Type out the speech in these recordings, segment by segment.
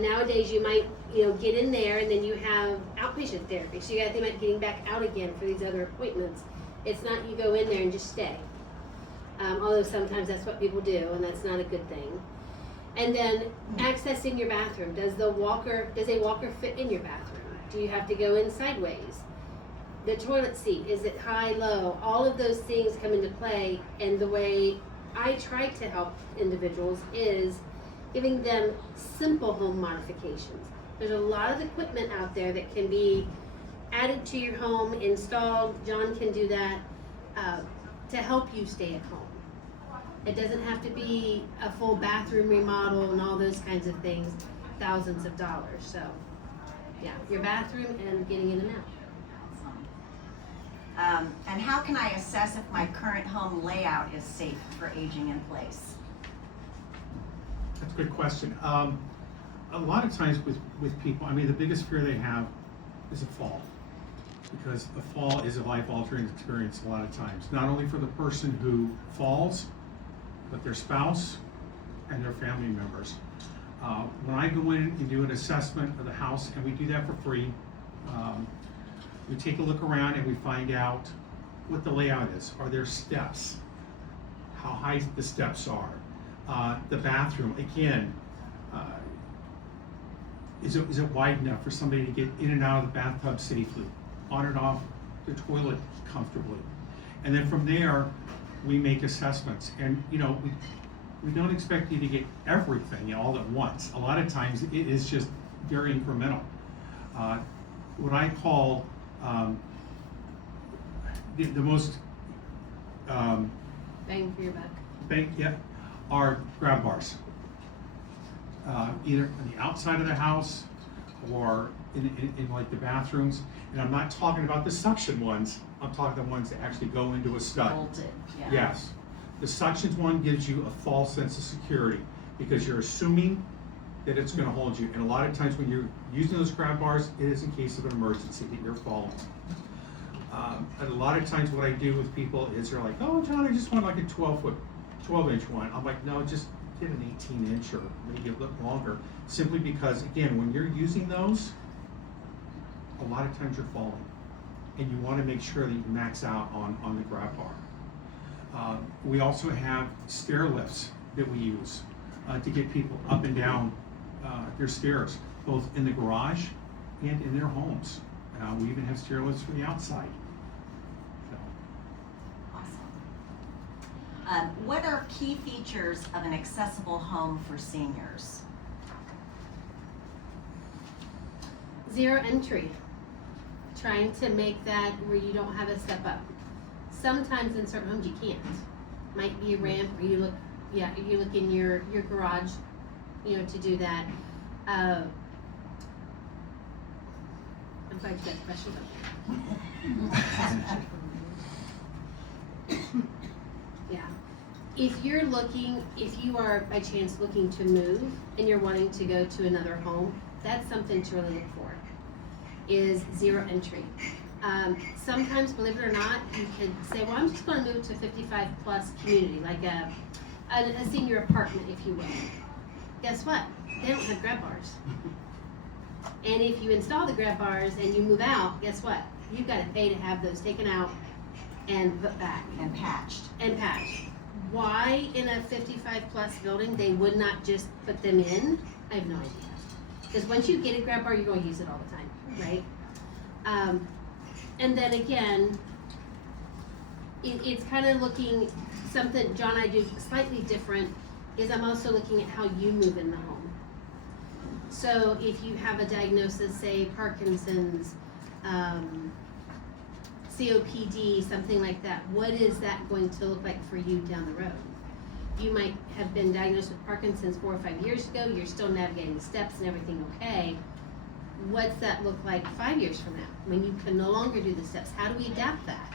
Nowadays, you might, get in there and then you have outpatient therapy. So you got to think about getting back out again for these other appointments. It's not you go in there and just stay. Although sometimes that's what people do, and that's not a good thing. And then accessing your bathroom. Does a walker fit in your bathroom? Do you have to go in sideways? The toilet seat, is it high, low? All of those things come into play, and the way I try to help individuals is giving them simple home modifications. There's a lot of equipment out there that can be added to your home, installed. John can do that to help you stay at home. It doesn't have to be a full bathroom remodel and all those kinds of things, thousands of dollars. So, yeah, your bathroom and getting in and out. And how can I assess if my current home layout is safe for aging in place? That's a good question. A lot of times with people, I mean, the biggest fear they have is a fall. Because a fall is a life-altering experience a lot of times. Not only for the person who falls, but their spouse and their family members. When I go in and do an assessment of the house, and we do that for free, we take a look around and we find out what the layout is. Are there steps? How high the steps are? The bathroom, again, is it wide enough for somebody to get in and out of the bathtub safely, on and off the toilet comfortably? And then from there, we make assessments. And we don't expect you to get everything all at once. A lot of times it is just very incremental. What I call the most Bang for your buck. are grab bars. Either on the outside of the house or in like the bathrooms. And I'm not talking about the suction ones. I'm talking the ones that actually go into a stud. Bolted, yeah. Yes. The suction one gives you a false sense of security because you're assuming that it's going to hold you. And a lot of times when you're using those grab bars, it is in case of an emergency that you're falling. And a lot of times what I do with people is they're like, oh, John, I just want like a 12-inch one. I'm like, no, just get an 18-inch or maybe a little longer. Simply because, again, when you're using those, a lot of times you're falling. And you want to make sure that you max out on the grab bar. We also have stair lifts that we use to get people up and down their stairs, both in the garage and in their homes. We even have stair lifts for the outside. So. Awesome. What are key features of an accessible home for seniors? Zero entry. Trying to make that where you don't have a step up. Sometimes in certain homes you can't. Might be a ramp, or you look in your garage, to do that. I'm glad you got the questions up there. Yeah. If you are by chance looking to move and you're wanting to go to another home, that's something to really look for. Is zero entry. Sometimes, believe it or not, you can say, well, I'm just going to move to a 55 plus community, like a senior apartment, if you will. Guess what? They don't have grab bars. And if you install the grab bars and you move out, guess what? You've got to pay to have those taken out and put back. And patched. Why in a 55 plus building they would not just put them in, I have no idea. Because once you get a grab bar, you're going to use it all the time, right? And then again, it's kind of looking, something John and I do slightly different, is I'm also looking at how you move in the home. So if you have a diagnosis, say Parkinson's, COPD, something like that, what is that going to look like for you down the road? You might have been diagnosed with Parkinson's 4 or 5 years ago, you're still navigating the steps and everything okay. What's that look like 5 years from now when you can no longer do the steps? How do we adapt that?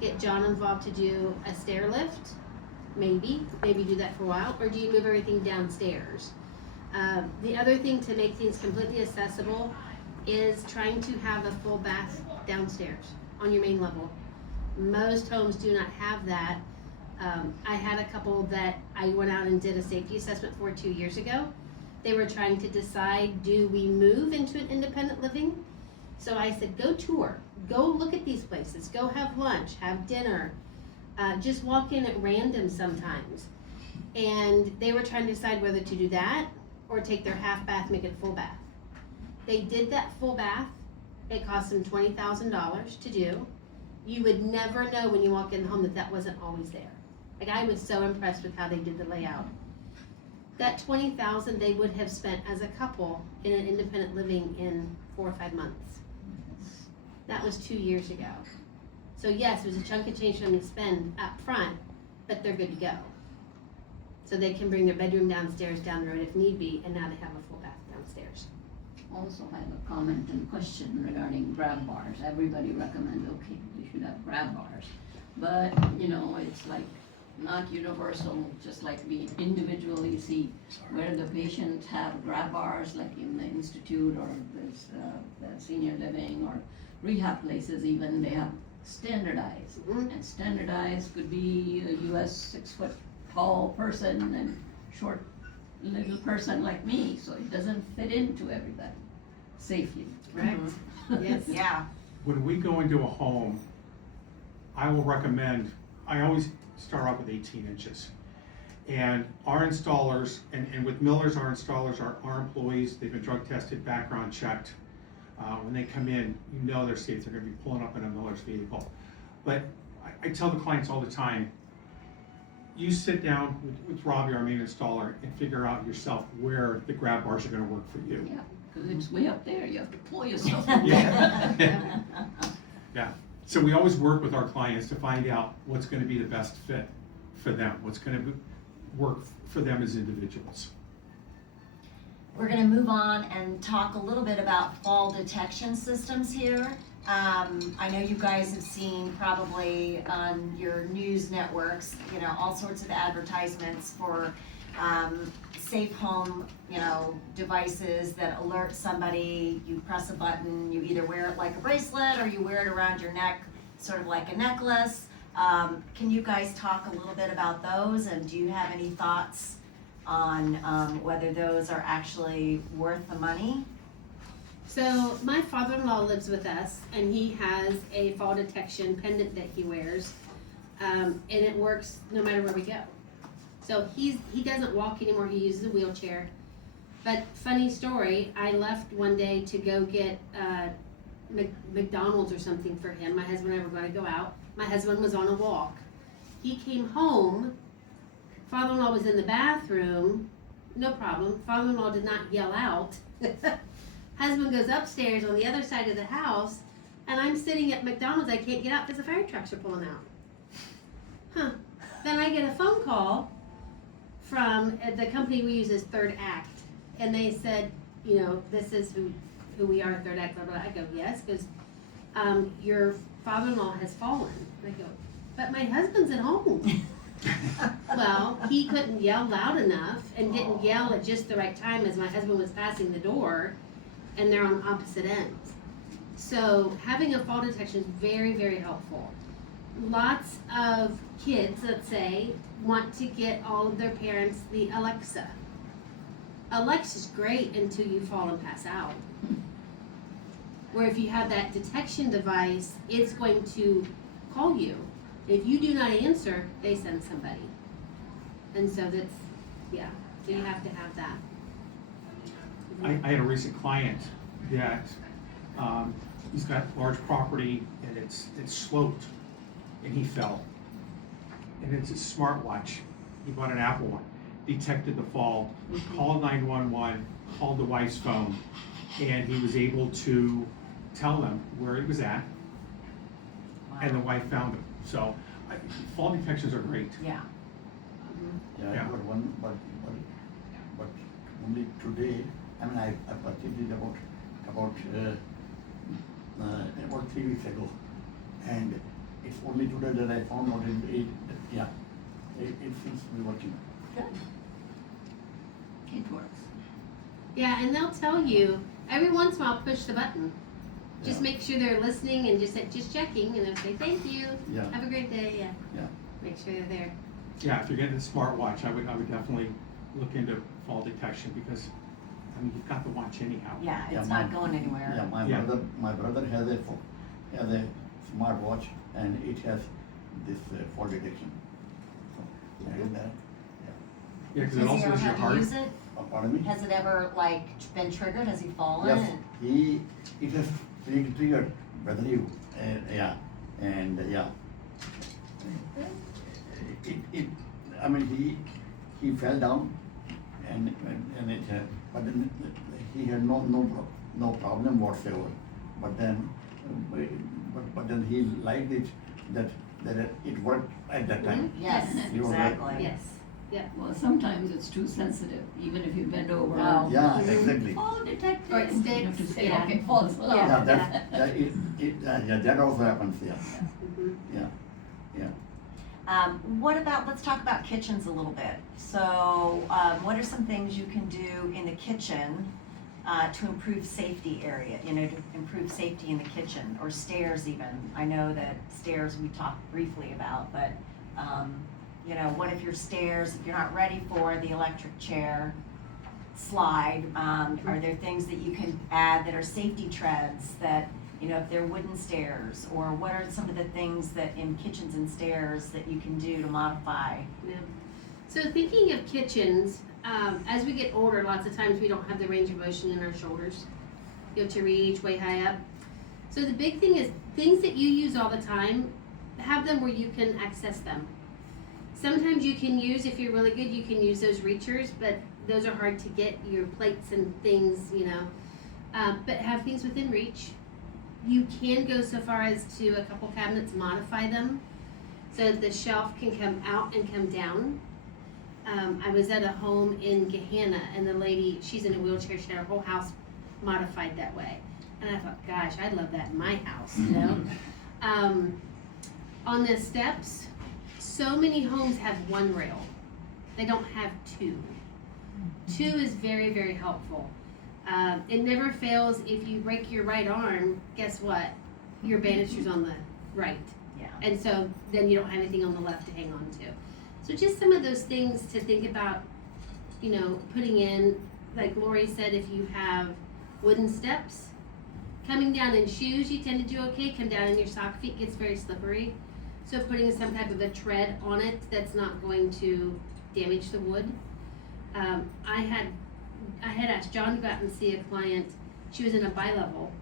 Get John involved to do a stair lift? Maybe do that for a while, or do you move everything downstairs? The other thing to make things completely accessible is trying to have a full bath downstairs on your main level. Most homes do not have that. I had a couple that I went out and did a safety assessment for 2 years ago. They were trying to decide, do we move into an independent living? So I said, go tour, go look at these places, go have lunch, have dinner, just walk in at random sometimes. And they were trying to decide whether to do that or take their half bath, make it a full bath. They did that full bath. It cost them $20,000 to do. You would never know when you walk in the home that that wasn't always there. Like, I was so impressed with how they did the layout. That $20,000 they would have spent as a couple in an independent living in 4 or 5 months. That was 2 years ago. So yes, it was a chunk of change for them to spend up front, but they're good to go. So they can bring their bedroom downstairs down the road if need be, and now they have a full bath downstairs. Also, I have a comment and question regarding grab bars. Everybody recommends, okay, we should have grab bars. But, you know, it's like not universal, just like we individually see where the patients have grab bars, like in the institute or this, the senior living or rehab places even, they have standardized. Mhm. And standardized could be a US 6 foot tall person and short little person like me, so it doesn't fit into everybody safely. Correct? Yes. Yeah, When we go into a home, I will recommend, I always start off with 18 inches. And our installers, and with Miller's, our installers are our employees, they've been drug tested, background checked. When they come in, you know they're safe, they're gonna be pulling up in a Miller's vehicle. But I tell the clients all the time, you sit down with Robbie, our main installer, and figure out yourself where the grab bars are gonna work for you. Yeah, because it's way up there, you have to pull yourself. Yeah. Yeah, so we always work with our clients to find out what's gonna be the best fit for them, what's gonna work for them as individuals. we're gonna move on and talk a little bit about fall detection systems here. I know you guys have seen probably on your news networks, you know, all sorts of advertisements for safe home, you know, devices that alert somebody. You press a button, you either wear it like a bracelet or you wear it around your neck, sort of like a necklace. Can you guys talk a little bit about those, and do you have any thoughts on whether those are actually worth the money? So my father-in-law lives with us, and he has a fall detection pendant that he wears, and it works no matter where we go. So he doesn't walk anymore, he uses a wheelchair. But funny story, I left one day to go get McDonald's or something for him. My husband and I were going to go out. My husband was on a walk. He came home, father-in-law was in the bathroom, no problem. Father-in-law did not yell out. Husband goes upstairs on the other side of the house, and I'm sitting at McDonald's. I can't get out because the fire trucks are pulling out. Huh. Then I get a phone call from the company we use as Third Act, and they said, you know, this is who we are at Third Act, blah, blah, blah. I go, yes, because your father-in-law has fallen. And I go, but my husband's at home. Well, he couldn't yell loud enough and didn't yell at just the right time as my husband was passing the door, and they're on opposite ends. So having a fall detection is very, very helpful. Lots of kids, let's say, want to get all of their parents the Alexa. Alexa's great until you fall and pass out. Where if you have that detection device, it's going to call you. If you do not answer, they send somebody. And so that's, yeah, so you have to have that. I had a recent client that, he's got large property and it's sloped and he fell. And it's a smartwatch. He bought an Apple one, detected the fall, called 911, called the wife's phone, and he was able to tell them where he was at, and the wife found him. So, fall detections are great. Yeah. Yeah, Yeah. I got one, but only today, I mean, I purchased it about 3 weeks ago, and it's only today that I found out it seems to be working. Good. It works. Yeah, and they'll tell you, every once in a while, push the button. Just Yeah. make sure they're listening and just say, just checking, and they'll say, thank you, Yeah. have a great day, yeah. Yeah. Make sure they're there. Yeah, if you're getting a smartwatch, I would definitely look into fall detection because I mean, you've got the watch anyhow. Yeah, Yeah, it's my- not going anywhere. Yeah, Yeah. my brother has a smartwatch and it has this fall detection. So, and, Yeah, because Has it he also ever is your had to heart. use it? pardon me? Has it ever like been triggered? Has he fallen? Yes, it has triggered, whether you, yeah, and yeah. I mean, he fell down and it, but then he had no problem whatsoever. But then, but then he liked it, that it worked at that time. Yes, You were right. exactly. Yes, yeah. Well, sometimes it's too sensitive, even if you bend over. Oh. Yeah, exactly. Fall detected. Or it You have to sticks, say, yeah. okay, false alarm. Yeah, that also happens, yeah, Mhm. yeah, yeah. What about, let's talk about kitchens a little bit. So, what are some things you can do in the kitchen to improve safety to improve safety in the kitchen, or stairs even? I know that stairs we talked briefly about, but, what if your stairs, if you're not ready for the electric chair slide, are there things that you can add that are safety treads that, if they're wooden stairs, or what are some of the things that in kitchens and stairs that you can do to modify? Yeah. So thinking of kitchens, as we get older, lots of times we don't have the range of motion in our shoulders, to reach way high up. So the big thing is things that you use all the time, have them where you can access them. Sometimes you can use, if you're really good, you can use those reachers, but those are hard to get, your plates and things, but have things within reach. You can go so far as to a couple cabinets, modify them so that the shelf can come out and come down. I was at a home in Gahanna, and the lady, she's in a wheelchair, she had her whole house modified that way. And I thought, gosh, I'd love that in my house, On the steps, so many homes have one rail. They don't have two. Two is very, very helpful. It never fails. If you break your right arm, guess what? Your banister's on the right. Yeah. And so then you don't have anything on the left to hang on to. So just some of those things to think about, putting in, like Laurie said, if you have wooden steps, coming down in shoes, you tend to do okay. Come down in your sock feet gets very slippery. So putting some type of a tread on it that's not going to damage the wood. I had asked John to go out and see a client. She was in a bi-level,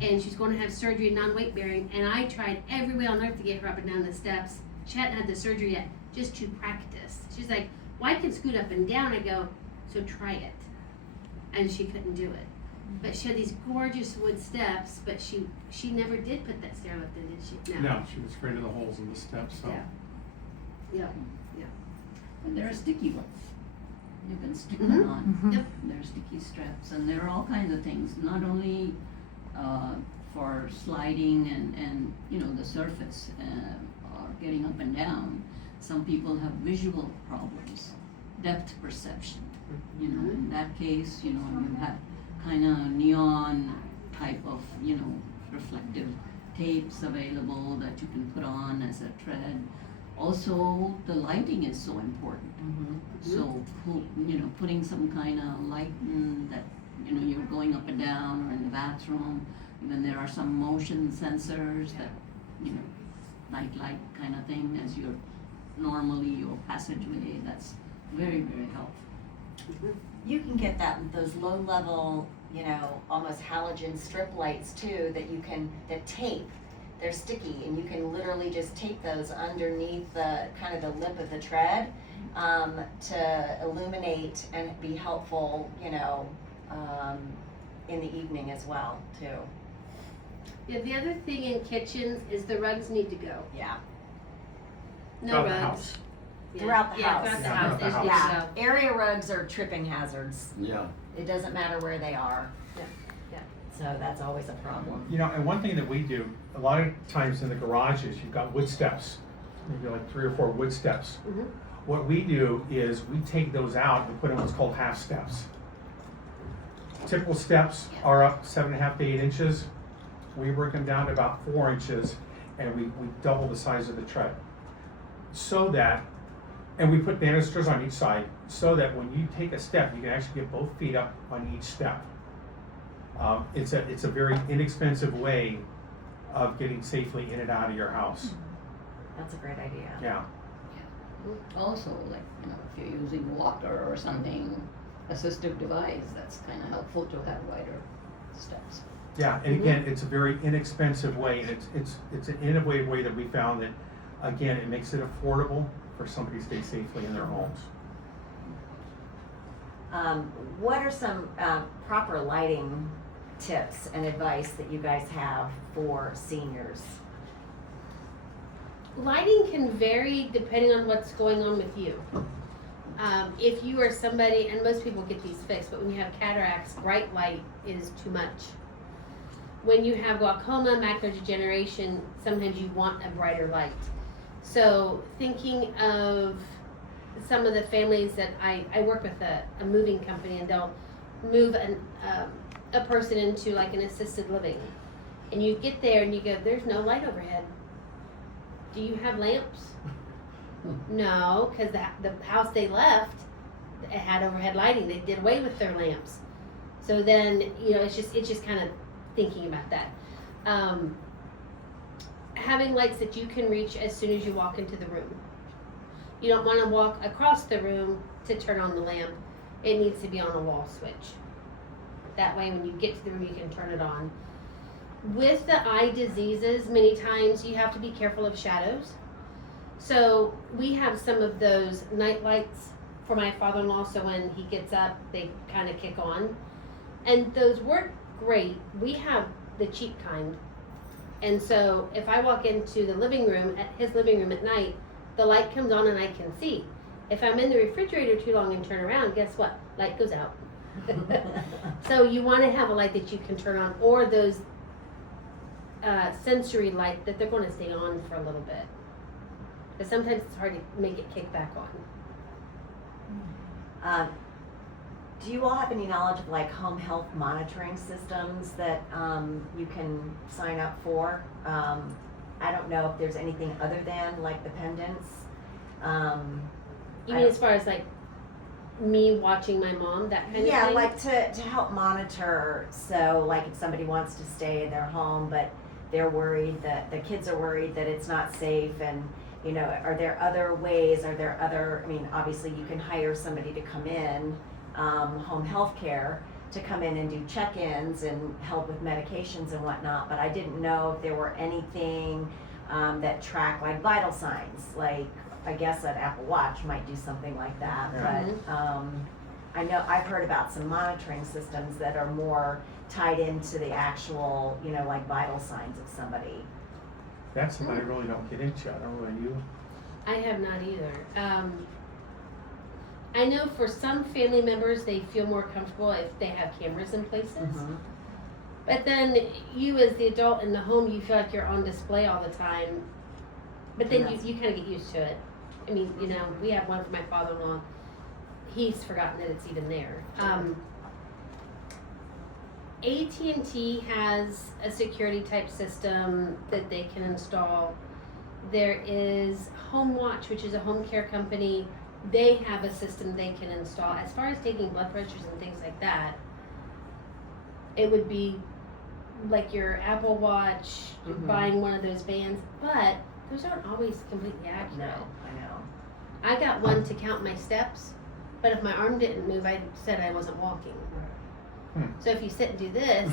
and she's going to have surgery, non-weight bearing, and I tried every way on earth to get her up and down the steps. She hadn't had the surgery yet, just to practice. She's like, well, I can scoot up and down. I go, so try it. And she couldn't do it. But she had these gorgeous wood steps, but she never did put that stair lift in, did she? No, she was afraid of the holes in the steps, so. Yeah. And there are sticky ones. You can stick Mhm. them on. Yep. There are sticky straps, and there are all kinds of things, not only for sliding and the surface or getting up and down. Some people have visual problems, depth perception. In that case, you have kind of neon type of reflective tapes available that you can put on as a tread. Also, the lighting is so important. So, putting some kind of lighting that, you're going up and down or in the bathroom. Even there are some motion sensors that, night light kind of thing as you're normally your passageway. That's very, very helpful. You can get those low level, almost halogen strip lights too, that tape. They're sticky, and you can literally just tape those underneath the kind of the lip of the tread to illuminate and be helpful, in the evening as well too. Yeah, the other thing in kitchens is the rugs need to go. Yeah. No Throughout the rugs. house. Yeah. Throughout the Yeah, house. throughout the Yeah, house, throughout the they should house. go. Area rugs are tripping hazards. Yeah. It doesn't matter where they are. Yeah. So that's always a problem. And one thing that we do, a lot of times in the garages, you've got wood steps, maybe like 3 or 4 wood steps. Mhm. What we do is we take those out and put in what's called half steps. Typical steps are up 7.5 to 8 inches. We work them down to about 4 inches, and we double the size of the tread. So that And we put banisters on each side so that when you take a step, you can actually get both feet up on each step. It's a very inexpensive way of getting safely in and out of your house. That's a great idea. Yeah. Also, like, you know, if you're using a walker or something, assistive device, that's kind of helpful to have wider steps. Yeah, and again, it's a very inexpensive way, and it's an innovative way that we found that, again, it makes it affordable for somebody to stay safely in their homes. What are some proper lighting tips and advice that you guys have for seniors? Lighting can vary depending on what's going on with you. If you are somebody, and most people get these fixed, but when you have cataracts, bright light is too much. When you have glaucoma, macular degeneration, sometimes you want a brighter light. So thinking of some of the families that I work with a moving company, and they'll move a person into like an assisted living. And you get there and you go, there's no light overhead. Do you have lamps? No, because the house they left, it had overhead lighting. They did away with their lamps. So then, it's just kind of thinking about that. Having lights that you can reach as soon as you walk into the room. You don't want to walk across the room to turn on the lamp. It needs to be on a wall switch. That way when you get to the room, you can turn it on. With the eye diseases, many times you have to be careful of shadows. So we have some of those night lights for my father-in-law, so when he gets up, they kind of kick on. And those work great. We have the cheap kind. And so if I walk into the living room, at his living room at night, the light comes on and I can see. If I'm in the refrigerator too long and turn around, guess what? Light goes out. So you want to have a light that you can turn on, or those sensory light that they're going to stay on for a little bit. Because sometimes it's hard to make it kick back on. Do you all have any knowledge of like home health monitoring systems that you can sign up for? I don't know if there's anything other than like the pendants. You mean as far as like me watching my mom, that kind of thing? Yeah, like to help monitor. So like if somebody wants to stay in their home, but they're worried that the kids are worried that it's not safe, and are there other ways? Are there other? I mean, obviously you can hire somebody to come in, home health care, to come in and do check-ins and help with medications and whatnot. But I didn't know if there were anything that track like vital signs. Like I guess an Apple Watch might do something like that. Yeah. But I know I've heard about some monitoring systems that are more tied into the actual, like vital signs of somebody. That's something I really don't get into. I don't really you. I have not either. I know for some family members, they feel more comfortable if they have cameras in places. Mm-hmm. But then you as the adult in the home, you feel like you're on display all the time. But then Yes. you kind of get used to it. I mean, we have one for my father-in-law. He's forgotten that it's even there. AT&T has a security type system that they can install. There is Home Watch, which is a home care company. They have a system they can install. As far as taking blood pressures and things like that, it would be like your Apple Watch, Mhm. buying one of those bands, but those aren't always completely accurate. No, I know. I got one to count my steps, but if my arm didn't move, I said I wasn't walking. So if you sit and do this,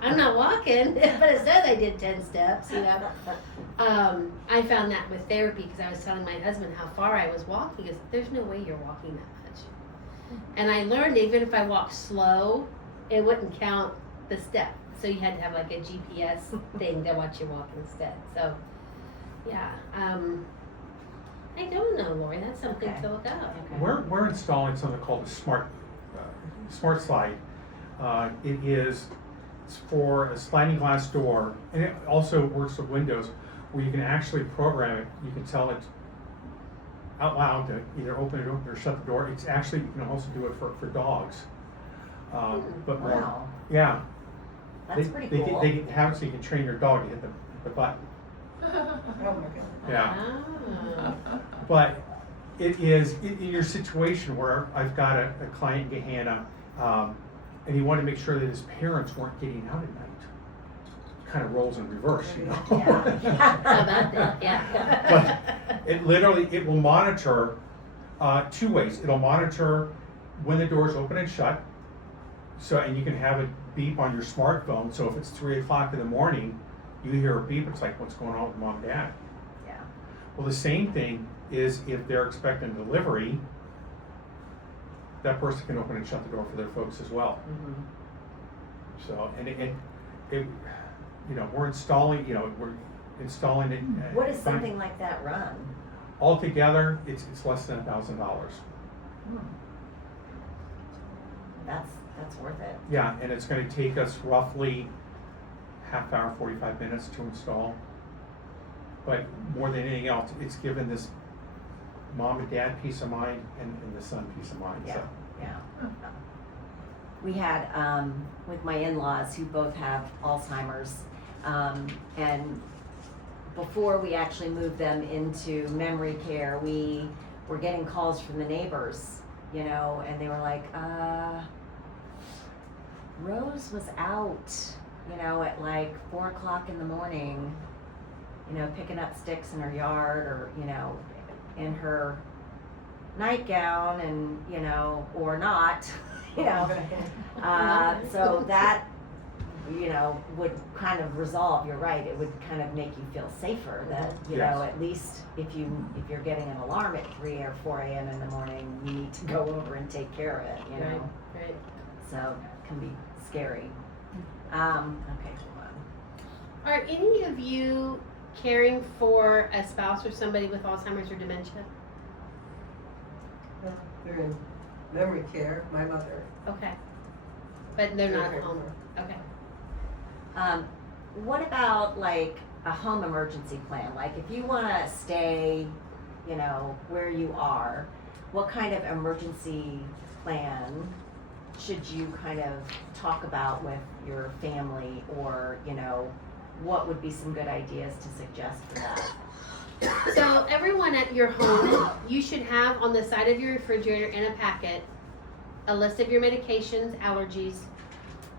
I'm not walking, but it says I did 10 steps, I found that with therapy because I was telling my husband how far I was walking. Because there's no way you're walking that much. And I learned even if I walked slow, it wouldn't count the step. So you had to have like a GPS thing to watch you walk instead. So, yeah. I don't know, Lori. That's something Okay. to look up. Okay. We're installing something called a smart slide. It is for a sliding glass door, and it also works with windows, where you can actually program it. You can tell it out loud to either open it or shut the door. It's actually, you can also do it for dogs. But more, Wow, yeah. that's pretty they, cool. They can have it so you can train your dog to hit the button. Oh my God. Yeah. Ah. But It is, in your situation where I've got a client in Gahanna, and he wanted to make sure that his parents weren't getting out at night. Kind of rolls in reverse, you know? Yeah. How about that? Yeah. But it literally, it will monitor, 2 ways. It'll monitor when the doors open and shut. So, and you can have it beep on your smartphone, so if it's 3 o'clock in the morning, you hear a beep, it's like, what's going on with mom and dad? Yeah. Well, the same thing is if they're expecting delivery, that person can open and shut the door for their folks as well. Mhm. So, and it, you know, we're installing it. What does something like that run? Altogether, it's less than $1,000. That's worth it. Yeah, and it's gonna take us roughly half hour, 45 minutes to install. But more than anything else, it's given this mom and dad peace of mind and the son peace of mind, so. Yeah. We had, with my in-laws who both have Alzheimer's, and before we actually moved them into memory care, we were getting calls from the neighbors, you know, and they were like, Rose was out, you know, at like 4 o'clock in the morning, you know, picking up sticks in her yard, or, you know, in her nightgown, and, you know, or not, you know. So that, you know, would kind of resolve, you're right, it would kind of make you feel safer that, you know, Yes. at least if you're getting an alarm at 3 or 4 a.m. in the morning, you need to go over and take care of it, you know. Right. So it can be scary. Okay, hold on. Are any of you caring for a spouse or somebody with Alzheimer's or dementia? They're in memory care, my mother. Okay. But they're not at home? Okay. What about like a home emergency plan? Like if you wanna stay, you know, where you are, what kind of emergency plan should you kind of talk about with your family, or, you know, what would be some good ideas to suggest for that? So everyone at your home, you should have on the side of your refrigerator in a packet a list of your medications, allergies,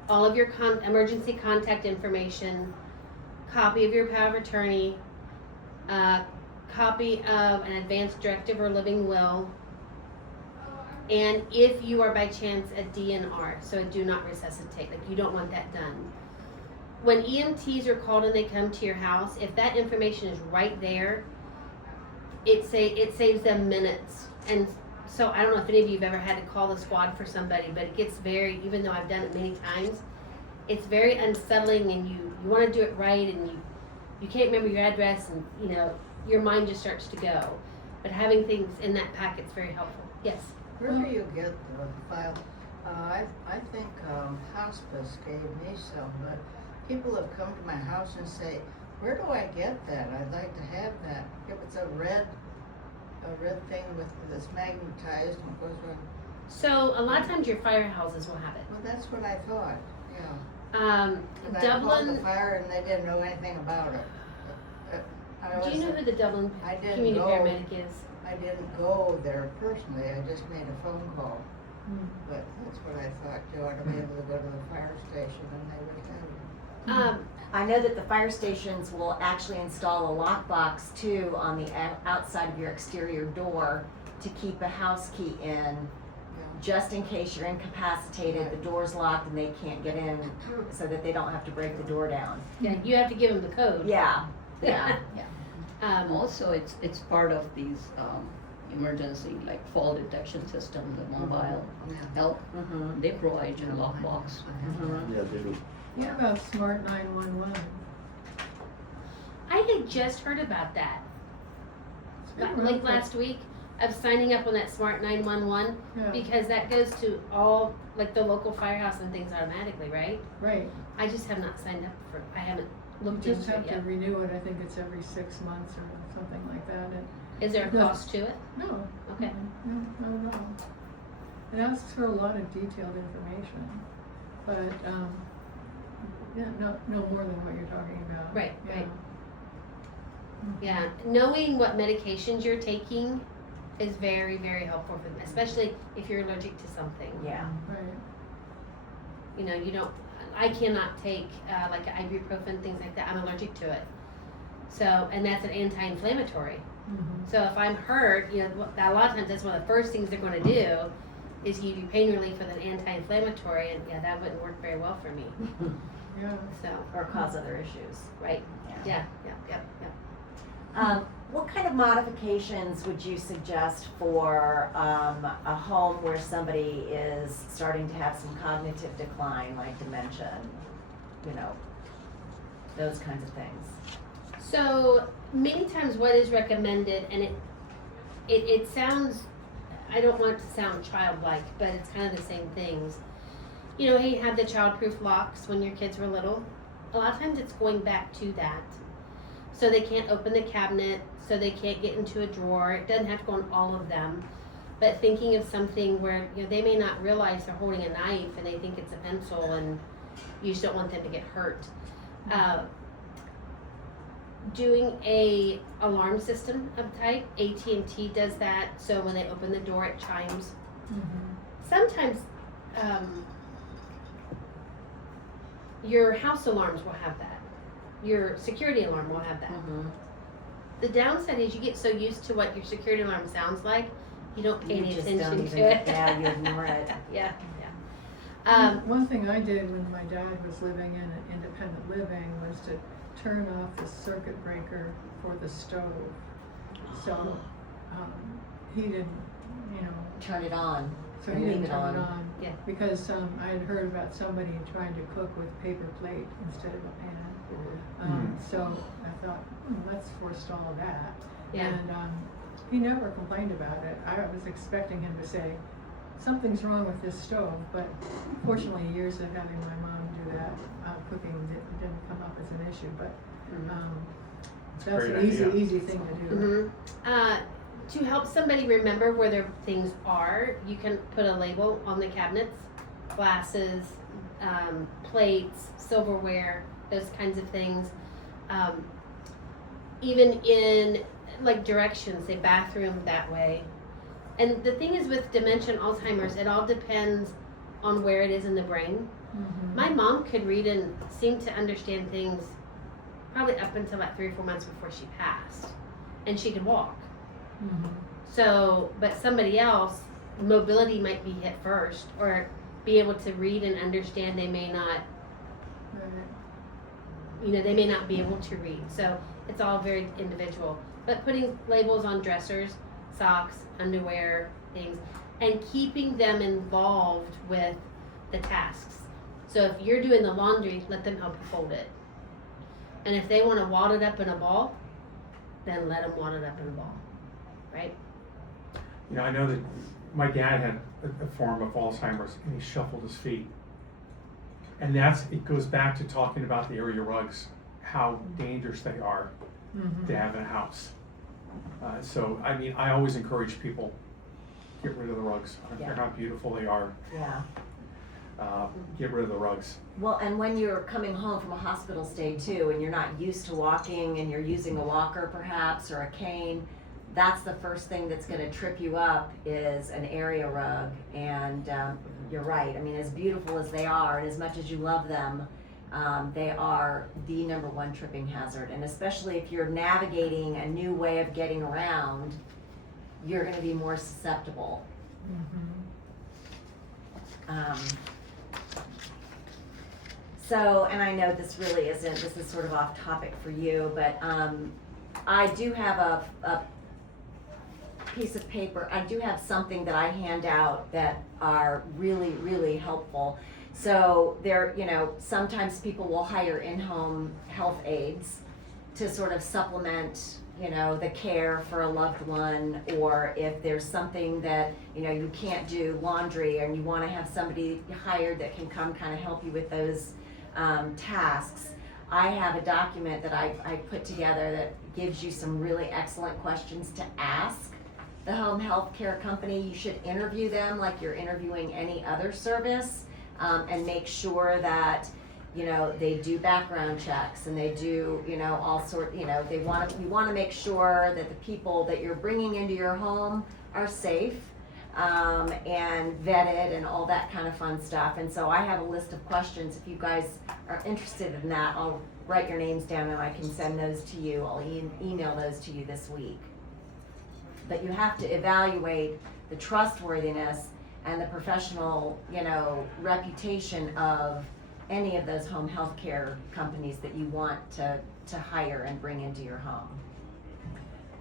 all of your emergency contact information, copy of your power of attorney, copy of an advance directive or living will, and if you are by chance a DNR, so a do not resuscitate, like you don't want that done. When EMTs are called and they come to your house, if that information is right there, it saves them minutes. And so I don't know if any of you have ever had to call the squad for somebody, but it gets very, even though I've done it many times, it's very unsettling, and you want to do it right, and you can't remember your address, and you know your mind just starts to go. But having things in that packet is very helpful. Yes. Where do you get the file? I think hospice gave me some, but people have come to my house and say, where do I get that? I'd like to have that. If it's a red thing that's magnetized and goes on. So a lot of times your firehouses will have it. Well, that's what I thought, yeah. And I called the Dublin. fire and they didn't know anything about it. Do you know who the Dublin I didn't community go. paramedic is? I didn't go there personally, I just made a phone call. But that's what I thought, you ought to be able to go to the fire station and they would have it. I know that the fire stations will actually install a lockbox too on the outside of your exterior door to keep a house key in, just in case you're incapacitated, the door's locked and they can't get in, so that they don't have to break the door down. Yeah, you have to give them the code. Yeah, yeah. Also, it's part of these emergency, like fall detection system, the mobile help. Mhm. They provide you a lockbox. Mhm. Yeah, they do. Yeah. What about Smart 911? I had just heard about that, It's been like around for- last week, of signing up on that Smart 911, Yeah, because that goes to all, like the local firehouse and things automatically, right? right. I just have not signed up for, I haven't You looked just into have it to yet. renew it, I think it's every 6 months or something like that, and, Is there a No. cost to it? no. Okay. No, not at all. It asks for a lot of detailed information, but, yeah, no more than what you're talking about. Right, Yeah. right. Yeah, knowing what medications you're taking is very, very helpful for them, especially if you're allergic to something. Yeah. Right. You know, I cannot take like ibuprofen, things like that. I'm allergic to it. So, and that's an anti-inflammatory. Mm-hmm. So if I'm hurt, you know, a lot of times that's one of the first things they're going to do is give you pain relief with an anti-inflammatory, and yeah, that wouldn't work very well for me. Yeah. So, Or cause other issues. right, Yeah. yeah. What kind of modifications would you suggest for a home where somebody is starting to have some cognitive decline, like dementia, you know, those kinds of things? So many times what is recommended, and it sounds, I don't want it to sound childlike, but it's kind of the same things. You know, you have the childproof locks when your kids were little. A lot of times it's going back to that. So they can't open the cabinet, so they can't get into a drawer. It doesn't have to go on all of them. But thinking of something where, you know, they may not realize they're holding a knife and they think it's a pencil, and you just don't want them to get hurt. Doing a alarm system of type, AT&T does that, so when they open the door it chimes. Mm-hmm. Sometimes your house alarms will have that. Your security alarm will have that. Mm-hmm. The downside is you get so used to what your security alarm sounds like, you don't pay any You just attention don't to even, it. yeah, you ignore it. Yeah. One thing I did when my dad was living in an independent living was to turn off the circuit breaker for the stove. So, he didn't, you know, Turn it on. so And he didn't leave it turn on. it on. Yeah. Because, I had heard about somebody trying to cook with paper plate instead of a pan. So I thought, let's forestall that. Yeah. And, he never complained about it. I was expecting him to say, something's wrong with this stove, but fortunately, years of having my mom do that, cooking didn't come up as an issue, but, that's great an idea. easy thing to do. To help somebody remember where their things are, you can put a label on the cabinets, glasses, plates, silverware, those kinds of things. Even in like directions, say bathroom that way. And the thing is with dementia and Alzheimer's, it all depends on where it is in the brain. Mhm. My mom could read and seem to understand things probably up until like 3 or 4 months before she passed. And she could walk. Mhm. So, but somebody else, mobility might be hit first, or be able to read and understand, they may not, Right. you know, they may not be able to read. So it's all very individual. But putting labels on dressers, socks, underwear, things, and keeping them involved with the tasks. So if you're doing the laundry, let them help you fold it. And if they want to wad it up in a ball, then let them wad it up in a ball, right? You know, I know that my dad had a form of Alzheimer's and he shuffled his feet. And it goes back to talking about the area rugs, how dangerous they are Mhm. to have in a house. So, I mean, I always encourage people, get rid of the rugs. I don't care how beautiful they are, Yeah. get rid of the rugs. Well, and when you're coming home from a hospital stay too, and you're not used to walking and you're using a walker perhaps or a cane, that's the first thing that's gonna trip you up is an area rug. And you're right, I mean, as beautiful as they are and as much as you love them, they are the #1 tripping hazard. And especially if you're navigating a new way of getting around, you're gonna be more susceptible. Mhm. So, and I know this really isn't, this is sort of off topic for you, but I do have a piece of paper, I do have something that I hand out that are really, really helpful. So there, you know, sometimes people will hire in-home health aides to sort of supplement, you know, the care for a loved one, or if there's something that, you know, you can't do laundry and you wanna have somebody hired that can come kind of help you with those tasks. I have a document that I put together that gives you some really excellent questions to ask the home health care company. You should interview them like you're interviewing any other service, and make sure that, you know, they do background checks and they do, you know, all sort, you know, you wanna make sure that the people that you're bringing into your home are safe, and vetted and all that kind of fun stuff. And so I have a list of questions. If you guys are interested in that, I'll write your names down and I can send those to you. I'll email those to you this week. But you have to evaluate the trustworthiness and the professional, reputation of any of those home health care companies that you want to hire and bring into your home.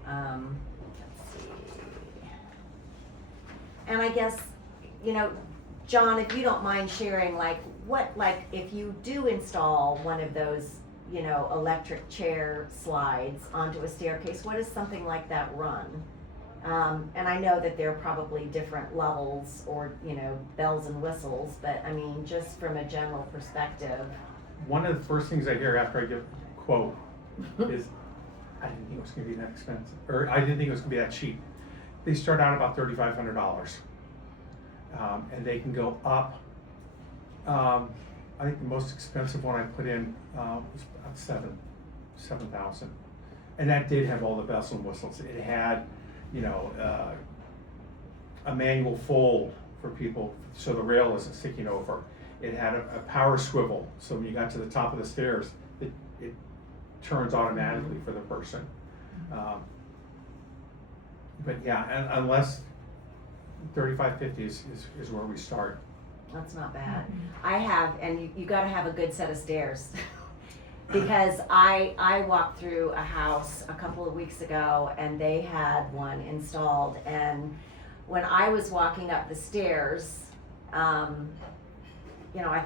Let's see. And I guess, John, if you don't mind sharing, if you do install one of those, electric chair slides onto a staircase, what does something like that run? And I know that there are probably different levels or, bells and whistles, but I mean, just from a general perspective. One of the first things I hear after I get a quote is, I didn't think it was gonna be that expensive, or I didn't think it was gonna be that cheap. They start out about $3,500. And they can go up. I think the most expensive one I put in was about $7,000. And that did have all the bells and whistles. It had, a manual fold for people so the rail isn't sticking over. It had a power swivel, so when you got to the top of the stairs, it turns automatically for the person. But yeah, and unless $3,550 is where we start. That's not bad. I have, and you gotta have a good set of stairs. Because I walked through a house a couple of weeks ago and they had one installed, and when I was walking up the stairs, I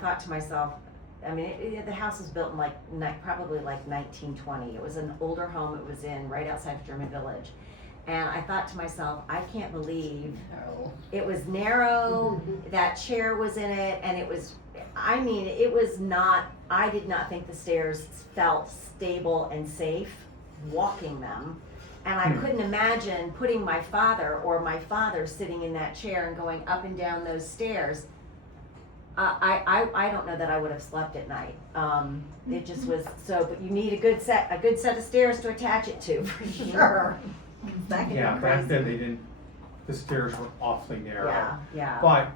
thought to myself, the house was built in probably 1920. It was an older home. It was right outside of German Village. And I thought to myself, I can't believe it was narrow, that chair was in it, and it was not, I did not think the stairs felt stable and safe walking them. And I couldn't imagine putting my father sitting in that chair and going up and down those stairs. I don't know that I would have slept at night. It just was but you need a good set of stairs to attach it to, for sure. Yeah, back then the stairs were awfully narrow. Yeah. But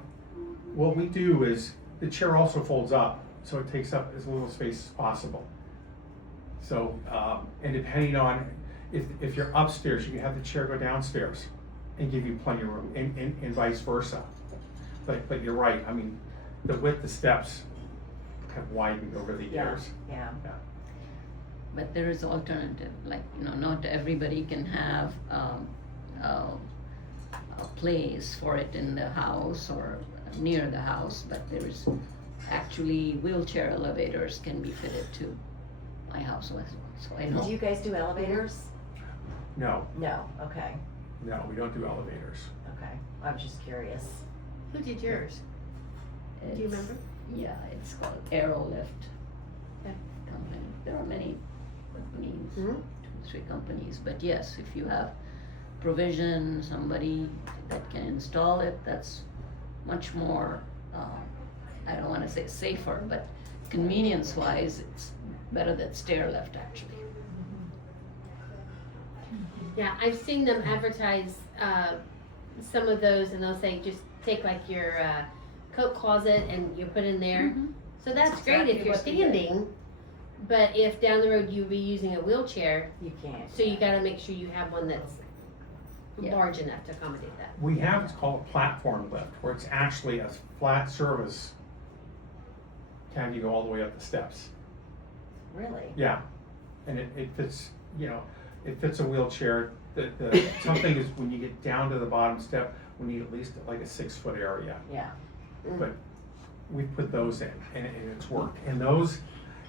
what we do is, the chair also folds up, so it takes up as little space as possible. So, and depending on, if you're upstairs, you can have the chair go downstairs and give you plenty of room, and vice versa. But you're right, the width of steps have widened over the years. Yeah. But there is alternative, not everybody can have a place for it in the house or near the house, but there's actually wheelchair elevators can be fitted to my house, so I know. Do you guys do elevators? No, Okay, no, we don't do elevators. okay. I was just curious. Who did yours? Do you remember? Yeah, it's called Aerolift Okay. company. There are many companies, Mhm. 2-3 companies, but yes, if you have provision, somebody that can install it, that's much more, I don't wanna say safer, but convenience-wise, it's better than stair lift actually. Yeah, I've seen them advertise some of those, and they'll say just take your coat closet and you put in there. Mhm. So that's That's great if exactly you're what they did. standing, but if down the road you'll be using a wheelchair, You can't. so you gotta make sure you have one that's Yeah. large enough to accommodate that. We have what's called a platform lift, where it's actually a flat surface, can you go all the way up the steps. Really? Yeah, and it fits, it fits a wheelchair. The tough thing is when you get down to the bottom step, we need at least like a 6-foot area. Yeah. But we put those in, and it's worked. And those,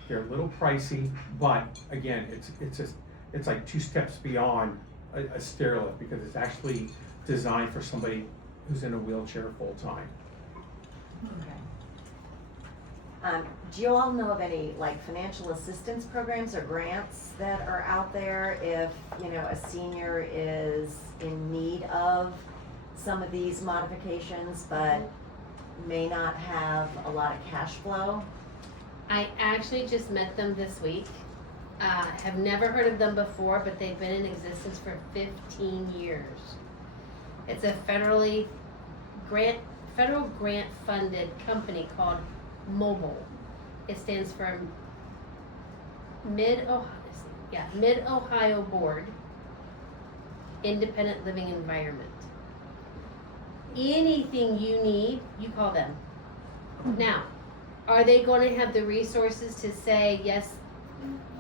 they're a little pricey, but again, it's like 2 steps beyond a stair lift, because it's actually designed for somebody who's in a wheelchair full time. Okay. Do you all know of any financial assistance programs or grants that are out there if, a senior is in need of some of these modifications but may not have a lot of cash flow? I actually just met them this week. Have never heard of them before, but they've been in existence for 15 years. It's a federal grant funded company called Mobile. It stands for Mid-Ohio Board Independent Living Environment. Anything you need, you call them. Now, are they going to have the resources to say, yes,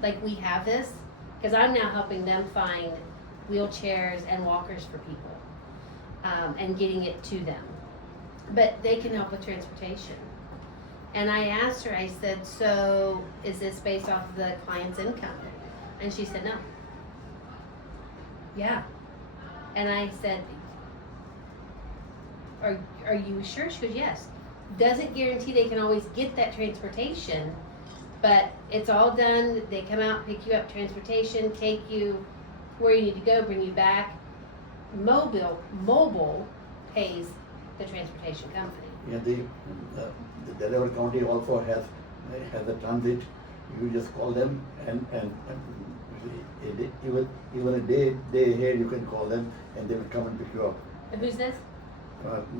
like we have this? Because I'm now helping them find wheelchairs and walkers for people, and getting it to them. But they can help with transportation. And I asked her, I said, so is this based off of the client's income? And she said, no. Yeah. And I said, are you sure? She goes, yes. Doesn't guarantee they can always get that transportation, but it's all done. They come out, pick you up, transportation, take you where you need to go, bring you back. Mobile pays the transportation company. Yeah, the Delaware County also has a transit. You just call them and even a day ahead you can call them and they will come and pick you up. Who's this?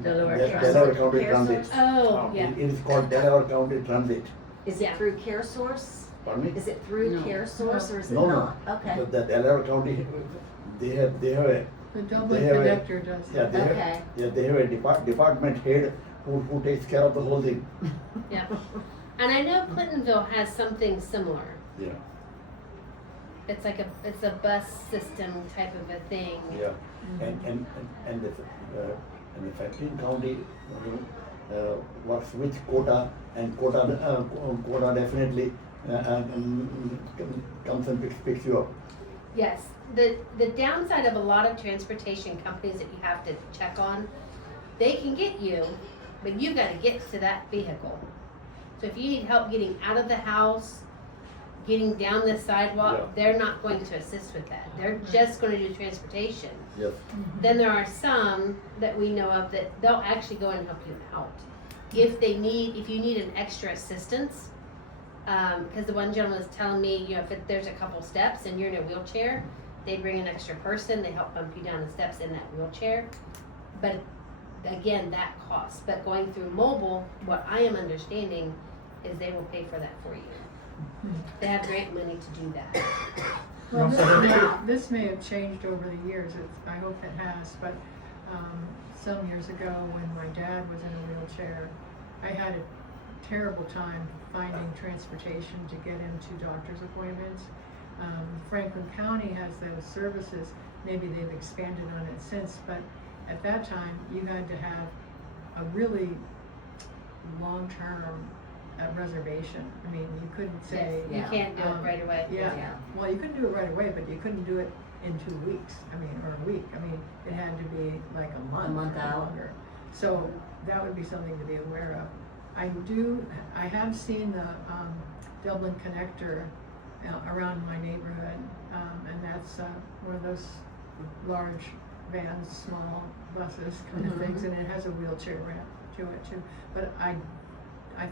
Delaware County Care Transit. Source? Oh, yeah. It is called Delaware County Transit. Is it Yeah. through Care Source? Pardon me? Is it through No. Care Source or is it No, no. not? Okay, The Delaware County, they have a The Dublin They have a- connector does yeah, that. they have, okay. yeah, they have a department head who takes care of the whole thing. Yeah. And I know Clintonville has something similar. Yeah, It's like it's a bus system type of a thing. yeah. And the Franklin County works with quota, and quota definitely comes and picks you up. Yes. The downside of a lot of transportation companies that you have to check on, they can get you, but you've got to get to that vehicle. So if you need help getting out of the house, getting down the sidewalk, Yeah. they're not going to assist with that. They're just going to do transportation. Yes. Then there are some that we know of that they'll actually go and help you out. If you need an extra assistance, because the one gentleman was telling me, if there's a couple steps and you're in a wheelchair, they bring an extra person, they help bump you down the steps in that wheelchair. But again, that costs. But going through mobile, what I am understanding is they will pay for that for you. They have grant money to do that. Well, No, this may have changed over the years, I hope it has, but, some years ago when my dad was in a wheelchair, I had a terrible time finding transportation to get him to doctor's appointments. Franklin County has those services, maybe they've expanded on it since, but at that time, you had to have a really long-term reservation. I mean, you couldn't say. You can't do it right away. Yeah, well, you couldn't do it right away, but you couldn't do it in 2 weeks, or a week. I mean, it had to be like a month. A month or out. longer. So that would be something to be aware of. I have seen the Dublin connector around my neighborhood, and that's one of those large vans, small buses kind of things, and it has a wheelchair ramp to it too. But I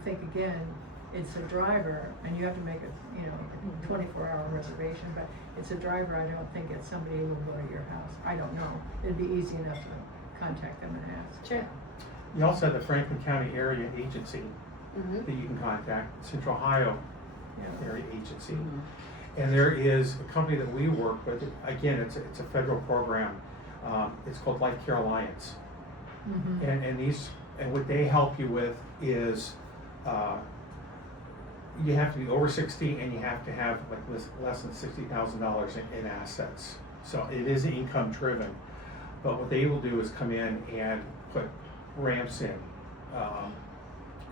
think again, it's a driver, and you have to make a 24-hour reservation, but it's a driver. I don't think it's somebody who will go to your house. I don't know. It'd be easy enough to contact them and ask. Sure. You also have the Franklin County Area Agency Mm-hmm. that you can contact, Central Ohio Yeah. Area Agency. And there is a company that we work with, again, it's a federal program, it's called Life Care Alliance. Mhm. And what they help you with is, you have to be over 60 and you have to have like less than $60,000 in assets. So it is income driven. But what they will do is come in and put ramps in,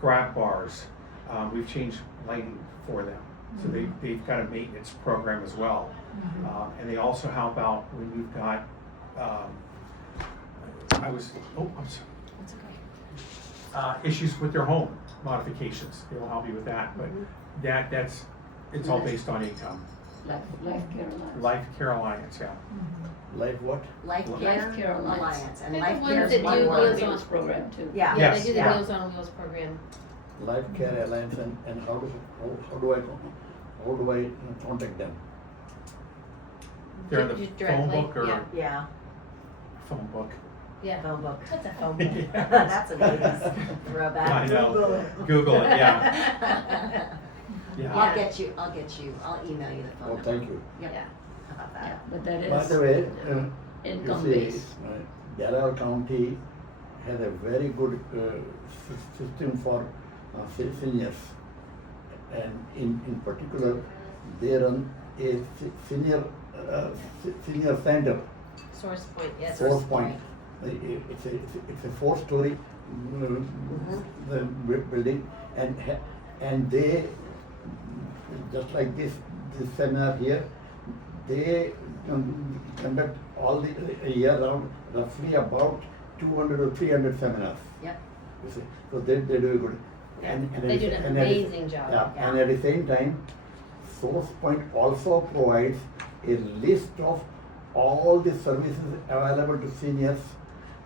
grab bars. We've changed lighting for them. So they've got a maintenance program as well. And they also help out when you've got, I'm sorry. That's okay. Issues with their home modifications. They will help you with that, but it's all based on income. Life Care Alliance. Life Care Alliance, yeah. Like what? Life Life Care Care Alliance. Alliance, and They're the Life ones Care that is one do word. Wheels on- Wheels program too. Yeah. Yeah, Yes, they do the yeah. Meals on Wheels program. Life Care Alliance, and how do I contact them? They're in the Just phone directly, book or yeah. Yeah, phone book. Yeah. Phone book. What's a phone book? That's an 80s throwback. I know. Google it, yeah. Yeah. I'll email you the phone Oh, number. thank you. Yep. Yeah. How about Yeah, that? but that By is the way, income you see, based. Delaware County has a very good system for seniors. And in particular, they run a senior center, Source Point, yes. Source Point. It's a 4-story the building, and they, just like this seminar here, they conduct all the year round roughly about 200 or 300 seminars. Yep. You see, so they do a good. They do an amazing job. Yeah, and at the same time, Source Point also provides a list of all the services available to seniors,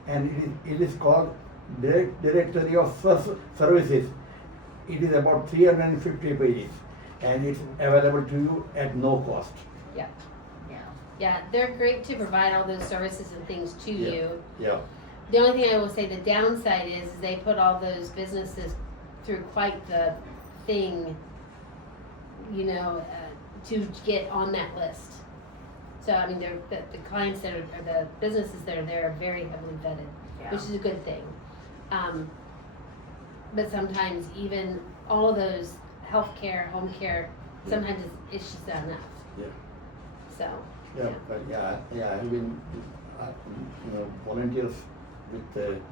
and it is called Directory of Services. It is about 350 pages, and it's available to you at no cost. Yeah. Yeah. Yeah, they're great to provide all those services and things to Yeah. you. Yeah. The only thing I will say, the downside is they put all those businesses through quite the thing, to get on that list. So, I mean, the clients that are, or the businesses that are there are very heavily vetted, Yeah. which is a good thing. But sometimes even all of those healthcare, home care, sometimes it's just not enough. Yeah. So, Yeah, but I've been, volunteers with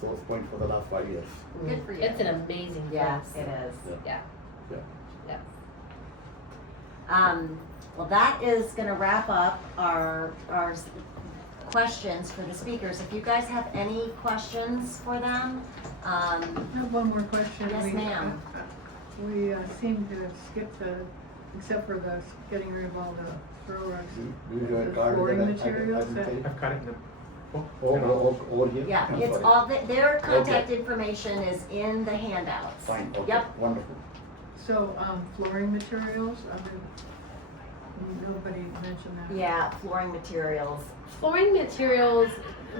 Source Point for the last 5 years. Good for you. it's an amazing Yeah, place. it is. Yeah. Yeah. Well, that is gonna wrap up our questions for the speakers. If you guys have any questions for them, I have one more question. Yes, ma'am. We seem to have skipped except for the getting rid of all the throw rugs. Do you have a The card? flooring that materials I can that- take? I've got it in the book. Over here? yeah, I'm it's sorry. all, their contact information is in the handouts. Fine, okay, Yep. wonderful. So, flooring materials, nobody mentioned that. Yeah, flooring materials. Flooring materials,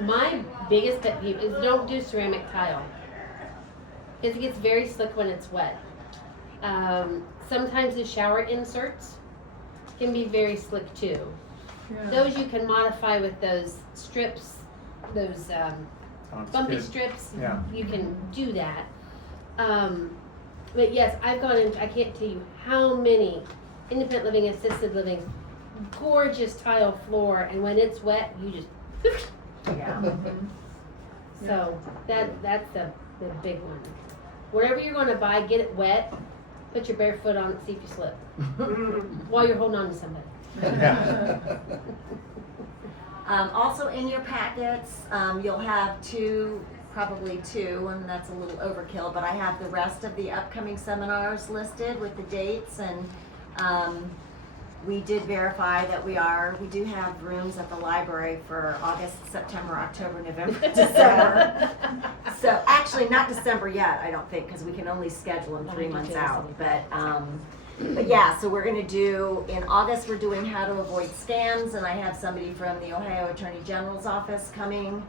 my biggest pet peeve is don't do ceramic tile. Because it gets very slick when it's wet. Sometimes the shower inserts can be very slick too. Yeah. Those you can modify with those strips, those Sounds bumpy good. strips. Yeah. You can do that. But yes, I've gone into, I can't tell you how many independent living, assisted living, gorgeous tile floor, and when it's wet, you just, Yeah. Mhm. so that's the big one. Whatever you're gonna buy, get it wet, put your bare foot on it, see if you slip, while you're holding on to somebody. Yeah. Also in your packets, you'll have probably two, and that's a little overkill, but I have the rest of the upcoming seminars listed with the dates, and we did verify that we do have rooms at the library for August, September, October, November, December. So actually not December yet, I don't think, because we can only schedule them 3 months out, but yeah, so we're gonna do, in August, we're doing how to avoid scams, and I have somebody from the Ohio Attorney General's office coming.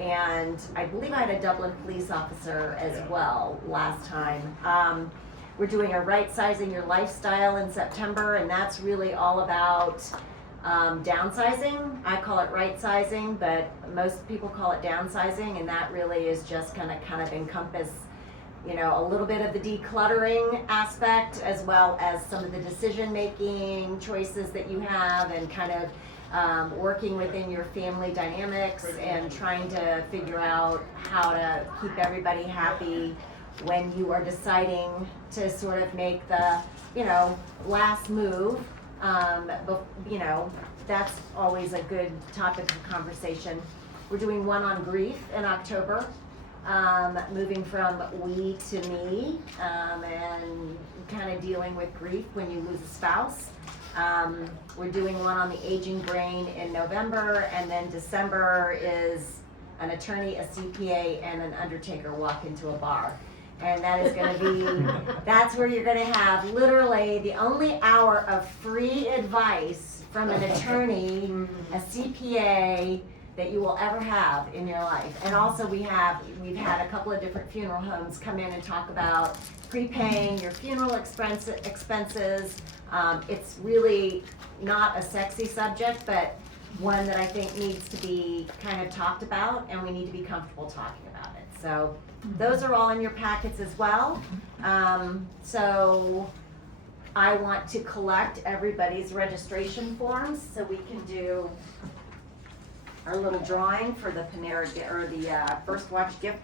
And I believe I had a Dublin police officer as well last time. We're doing a right sizing your lifestyle in September, and that's really all about downsizing. I call it right sizing, but most people call it downsizing, and that really is just gonna kind of encompass a little bit of the decluttering aspect, as well as some of the decision-making choices that you have, and kind of working within your family dynamics and trying to figure out how to keep everybody happy when you are deciding to sort of make the, last move. That's always a good topic of conversation. We're doing one on grief in October. Moving from we to me, and kind of dealing with grief when you lose a spouse. We're doing one on the aging brain in November, and then December is an attorney, a CPA, and an undertaker walk into a bar. And that is gonna be, that's where you're gonna have literally the only hour of free advice from an attorney, a CPA, that you will ever have in your life. And also we've had a couple of different funeral homes come in and talk about prepaying your funeral expenses. It's really not a sexy subject, but one that I think needs to be kind of talked about, and we need to be comfortable talking about it. So those are all in your packets as well. So I want to collect everybody's registration forms so we can do our little drawing for the Panera, or the First Watch gift